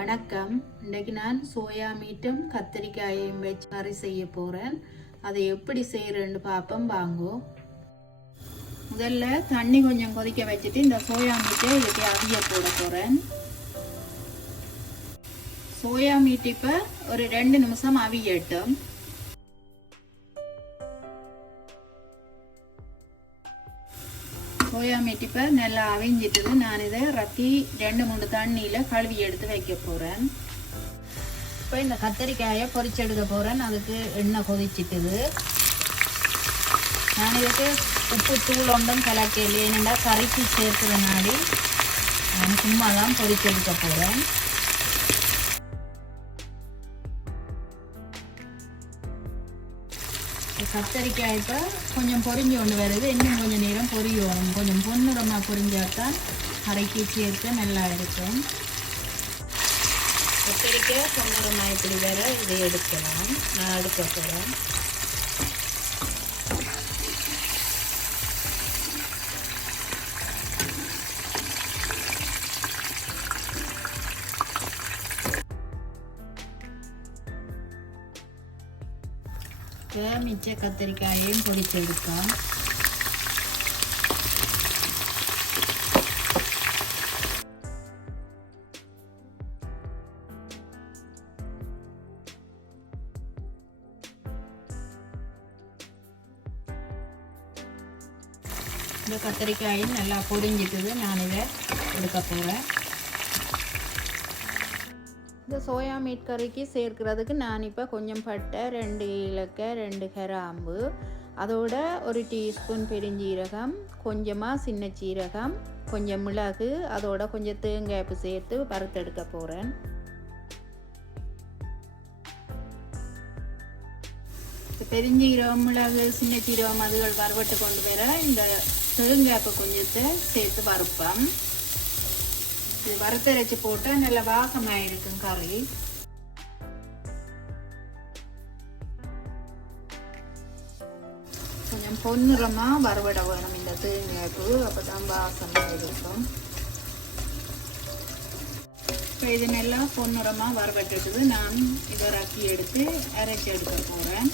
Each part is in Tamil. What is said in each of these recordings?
வணக்கம். இன்னைக்கு நான் சோயா மீட்டும் கத்திரிக்காயையும் வச்சு கறி செய்ய போகிறேன் அதை எப்படி செய்கிறேன்னு பார்ப்போம் வாங்கோ. முதல்ல தண்ணி கொஞ்சம் கொதிக்க வச்சுட்டு இந்த சோயா மீட்டை இதுக்கு அவிய போட போகிறேன் சோயா மீட் இப்போ ஒரு ரெண்டு நிமிஷம் அவியட்டும். சோயா மெட்டிப்பை நல்லா அவிஞ்சிட்டது. நான் இதை ரத்தி ரெண்டு மூணு தண்ணியில் கழுவி எடுத்து வைக்க போகிறேன் இப்போ இந்த கத்தரிக்காயை பொறிச்செடுக்க போகிறேன் அதுக்கு எண்ணெய் கொதிச்சிட்டுது. நான் இதுக்கு உப்பு தூள் ஒன்றும் கலக்கல. ஏனெண்டா கறிக்கு சேர்க்கிறனாடி நான் சும்மா தான் பொறிச்செடுக்க போகிறேன் கத்தரிக்காய் இப்போ கொஞ்சம் பொரிஞ்சு கொண்டு வருது. இன்னும் கொஞ்சம் நேரம் பொரியும். கொஞ்சம் பொன்னுரமாக பொரிஞ்சாதான் அரைக்கி சேர்த்து நல்லா இருக்கும். கத்தரிக்காய் பொன்னுரமாக இப்படி வர இதை எடுக்கலாம். நான் எடுக்க போகிறேன் மிச்ச கத்திரிக்காயையும் பொடிச்செடுക്കാം இந்த கத்திரிக்காயும் நல்லா பொடிஞ்சிட்டது நான் இதை எடுக்க போகிறேன் இந்த சோயா மீட் கறிக்கு சேர்க்கிறதுக்கு நான் இப்போ கொஞ்சம் பட்டை ரெண்டு இலக்கை ரெண்டு கிராம்பு அதோட ஒரு டீஸ்பூன் பெருஞ்சீரகம் கொஞ்சமாக சின்ன சீரகம் கொஞ்சம் மிளகு அதோட கொஞ்சம் தேங்காய்ப்பு சேர்த்து வறுத்தெடுக்க போகிறேன் பெருஞ்சீரகம் மிளகு சின்ன சீரகம் அதுகள் வறுவட்டு கொண்டு வர இந்த தேங்காய்ப்பு கொஞ்சத்தை சேர்த்து வறுப்பேன். இது வறுத்தரைச்சி போட்டால் நல்ல வாசமாக இருக்கும் கறி. கொஞ்சம் பொன்னிறமாக வறுவடை வேணும் இந்த தேங்காய்ப்பு அப்போ தான் வாசமாக இருக்கும் இப்போ இது நல்லா பொன்னிறமாக வறுவட்டுட்டுது நான் இதை ரக்கி எடுத்து அரைச்சி எடுக்க போகிறேன்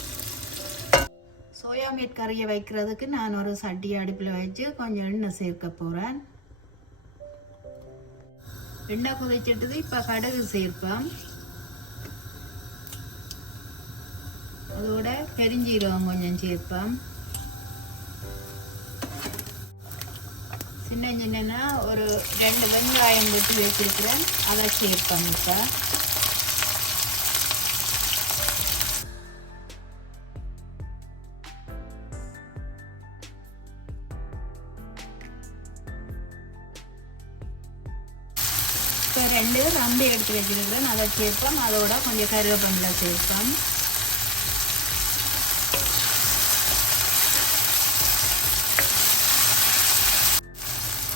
சோயா மீட் கறியை வைக்கிறதுக்கு நான் ஒரு சட்டி அடுப்பில் வச்சு கொஞ்சம் எண்ணெய் சேர்க்க போகிறேன் எண்ணெய் கொதிச்சிட்டது இப்போ கடுகு சேர்ப்போம். அதோட பெருஞ்சீரகம் கொஞ்சம் சேர்ப்போம். சின்ன சின்னன்னா ஒரு ரெண்டு வெங்காயம் போட்டு வச்சிருக்கிறேன். அதை சேர்ப்போம் இப்போ. இப்போ ரெண்டு ரம்பு எடுத்து வச்சிருக்கிறேன். அதை சேர்ப்போம். அதோட கொஞ்சம் கருவேப்பிலை சேர்ப்போம்.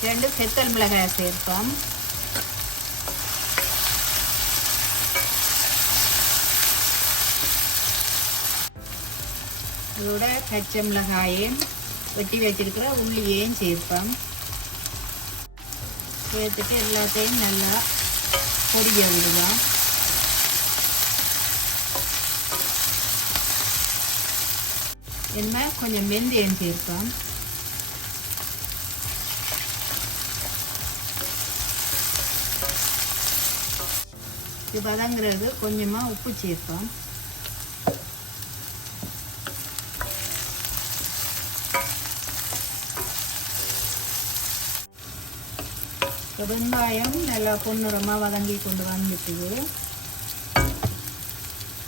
ரெண்டு செத்தல் மிளகாய் சேர்ப்போம். அதோட பச்சை மிளகாயும் வெட்டி வச்சிருக்கிற உள்ளியையும் சேர்ப்போம். சேர்த்துட்டு எல்லாத்தையும் நல்லா பொரிய விடுவோம் என்ன கொஞ்சம் வெந்தயம் சேர்ப்போம் இது வதங்குறது கொஞ்சமாக உப்பு சேர்ப்போம். வெங்காயம் நல்லா பொன்னிறமாக வதங்கி கொண்டு வந்துட்டுது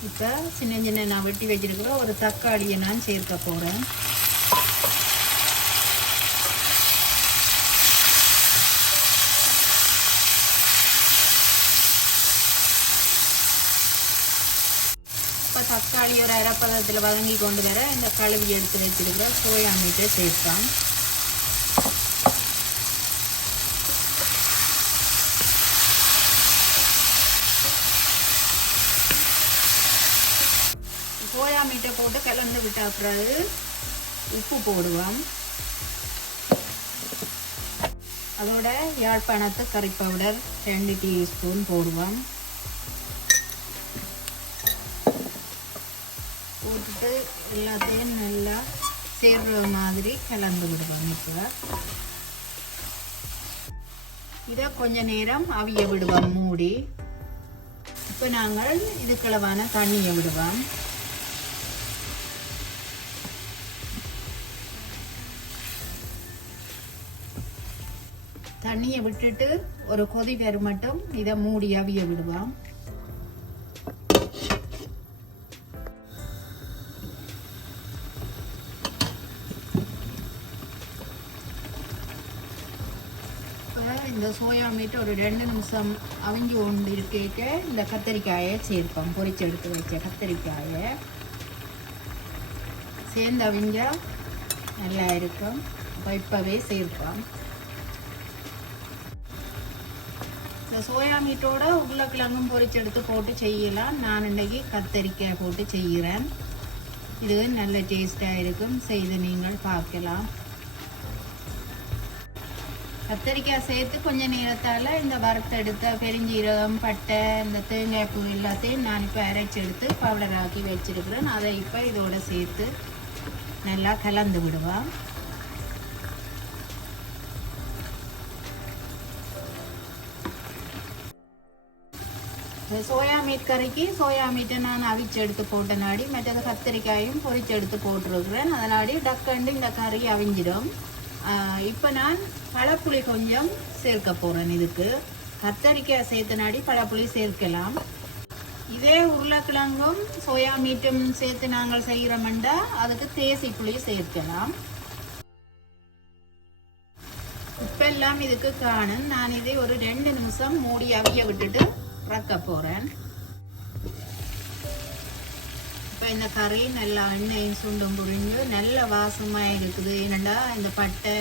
இப்போ சின்ன சின்ன நான் வெட்டி வச்சிருக்கிற ஒரு தக்காளியை நான் சேர்க்க போகிறேன் இப்போ தக்காளி ஒரு அரைப்பதத்தில் வதங்கி கொண்டு வர இந்த கழுவி எடுத்து வச்சிருக்கிற சோயா மீட்டை சேர்த்தான் போட்டு கலந்து விட்ட பிறகு உப்பு போடுவோம். அதோட யாழ்ப்பாணத்து கறி பவுடர் ரெண்டு டீஸ்பூன் போடுவோம். போட்டுட்டு எல்லாத்தையும் நல்லா சேர்ற மாதிரி கலந்து விடுவோம் இப்போ. இதை கொஞ்ச நேரம் அவிய விடுவோம் மூடி. இப்போ நாங்கள் இதுக்களவான தண்ணியை விடுவோம். தண்ணியை விட்டுட்டு ஒரு கொதி வரும் மட்டும் இதை மூடி அவிய விடுவோம். இந்த சோயா மீட் ஒரு ரெண்டு நிமிஷம் அவிஞ்சு கொண்டு இருக்க இந்த கத்தரிக்காயை சேர்ப்போம். பொரிச்சு எடுத்து வச்ச கத்தரிக்காயை. சேர்ந்து அவிஞ்சா நல்லா இருக்கும். அப்போ இப்போவே சேர்ப்போம். இந்த சோயா மீட்டோட உருளைக்கிழங்கும் பொரிச்செடுத்து போட்டு செய்யலாம். நான் இன்றைக்கி கத்தரிக்காய் போட்டு செய்கிறேன் இது நல்ல டேஸ்டாக இருக்கும். செய்து நீங்கள் பார்க்கலாம். கத்தரிக்காய் சேர்த்து கொஞ்சம் நேரத்தால் இந்த வறுத்தெடுத்த பெருஞ்சீரகம் பட்டை இந்த தேங்காய் பூ எல்லாத்தையும் நான் இப்போ அரைச்சி எடுத்து பவுடர் ஆக்கி வச்சிருக்கிறேன். அதை இப்போ இதோட சேர்த்து நல்லா கலந்து விடுவான் சோயா மீட் கறிக்கு சோயா மீட்டை நான் அவிச்சு எடுத்து போட்ட நாடி மற்றது கத்திரிக்காயும் பொறிச்சு எடுத்து போட்டிருக்கிறேன். அதனாடி டக்கண்டு இந்த கறி அவிஞ்சிடும். இப்போ நான் பழப்புளி கொஞ்சம் சேர்க்க போகிறேன் இதுக்கு. கத்தரிக்காய் சேர்த்தனாடி பழப்புளி சேர்க்கலாம். இதே உருளைக்கிழங்கும் சோயா மீட்டும் சேர்த்து நாங்கள் செய்கிறோம்டா அதுக்கு தேசி புளி சேர்க்கலாம். உப்பெல்லாம் இதுக்கு காணும். நான் இதை ஒரு ரெண்டு நிமிஷம் மூடி அவிய விட்டுட்டு ரக்க போகிறேன் இப்போ இந்த கறி நல்லா எண்ணெயும் சுண்டும் புரிஞ்சு நல்ல வாசமாக இருக்குது. என்னடா இந்த பட்டை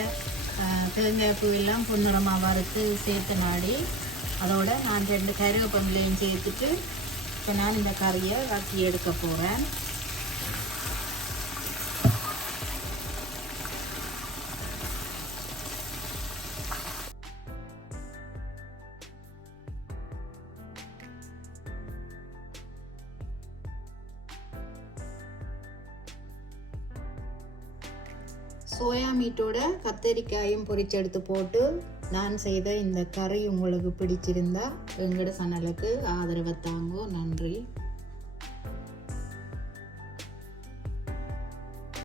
தேங்காய் பூ எல்லாம் பொன்னிறமாக வறுத்து சேர்த்து நாடி அதோட நான் ரெண்டு கருவேப்பம்பளையும் சேர்த்துட்டு இப்போ நான் இந்த கறியை வக்கி எடுக்க போகிறேன் சோயா மீட்டோட கத்தரிக்காயும் பொரிச்செடுத்து போட்டு நான் செய்த இந்த கறி உங்களுக்கு பிடிச்சிருந்தா எங்களோட சனலுக்கு ஆதரவை தாங்கோ. நன்றி.